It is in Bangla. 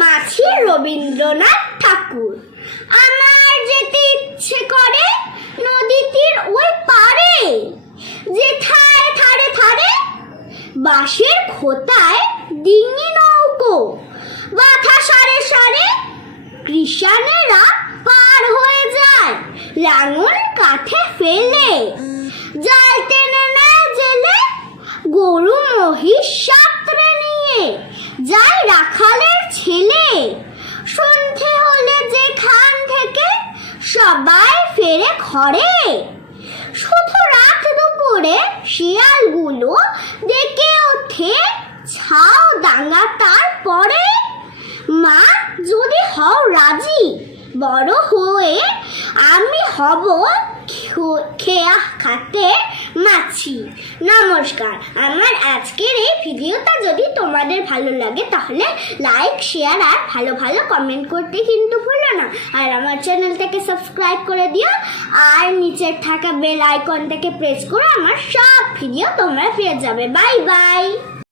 মাছি রবীন্দ্রনাথ ঠাকুর। আমার যেতে ইচ্ছে করে নদী তীর ওই পারে, যেথায় থারে থারে বাঁশের খোতায় ডিঙি নৌকো, বাথা সারে সারে কৃষানেরা পার হয়ে যায় লাঙল কাঠে ফেলে, জাল টেনে নেয় জেলে গরু মহিষ সাঁতরে নিয়ে যায় রাখালের ছেলে। সন্ধে হলে যেখান থেকে সবাই ফেরে ঘরে, শুধু রাত দুপুরে শিয়ালগুলো ডেকে ওঠে ছাও ডাঙা তার পরে। মা যদি হও রাজি বড় হয়ে আমি হব খেয়া খাতে মাছি। নমস্কার। আমার আজকের এই ভিডিওটা যদি তোমাদের ভালো লাগে তাহলে লাইক শেয়ার আর ভালো ভালো কমেন্ট করতে কিন্তু ভুলো না। আর আমার চ্যানেলটাকে সাবস্ক্রাইব করে দিও আর নিচের থাকা বেল আইকনটাকে প্রেস করে আমার সব ভিডিও তোমরা পেয়ে যাবে। Bye bye.